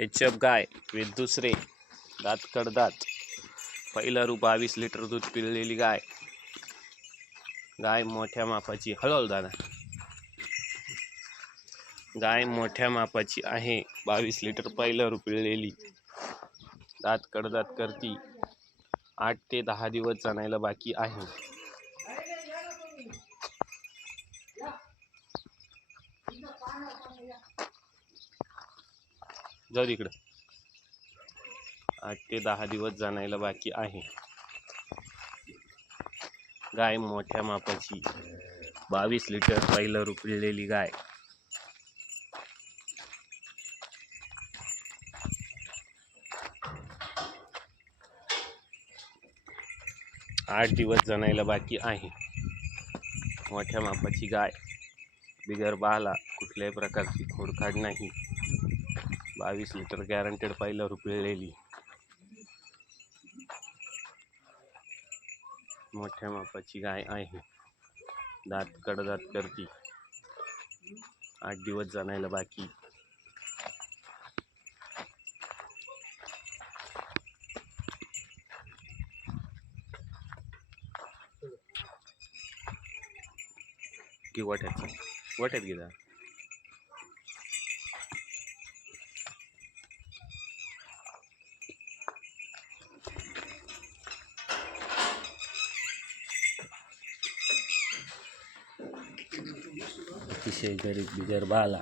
H F गाय वेद दुसरे दात कडदात. पहिलं रू बावीस लिटर दूध पिळलेली गाय. गाय मोठ्या मापाची हळूहळू दादा. गाय मोठ्या मापाची आहे बावीस लिटर पहिलं रू पिळलेली दात कडदात करती. आठ ते दहा दिवस जाणायला बाकी आहे. जाऊ दे इकडं. आठ ते दहा दिवस जाणायला बाकी आहे. गाय मोठ्या मापाची. बावीस लिटर पहिलं रुपलेली गाय. आठ दिवस जाणायला बाकी आहे. मोठ्या मापाची गाय. बिगर बाला कुठल्याही प्रकारची खोडखाड नाही. बावीस लिटर गॅरंटेड पहिलं पिळलेली मोठ्या मापाची गाय आहे. दात कडदात करती. आठ दिवस जाणायला बाकी. की वाट्यात गोठ्यात गेला अतिशय गरीब बिगर बाला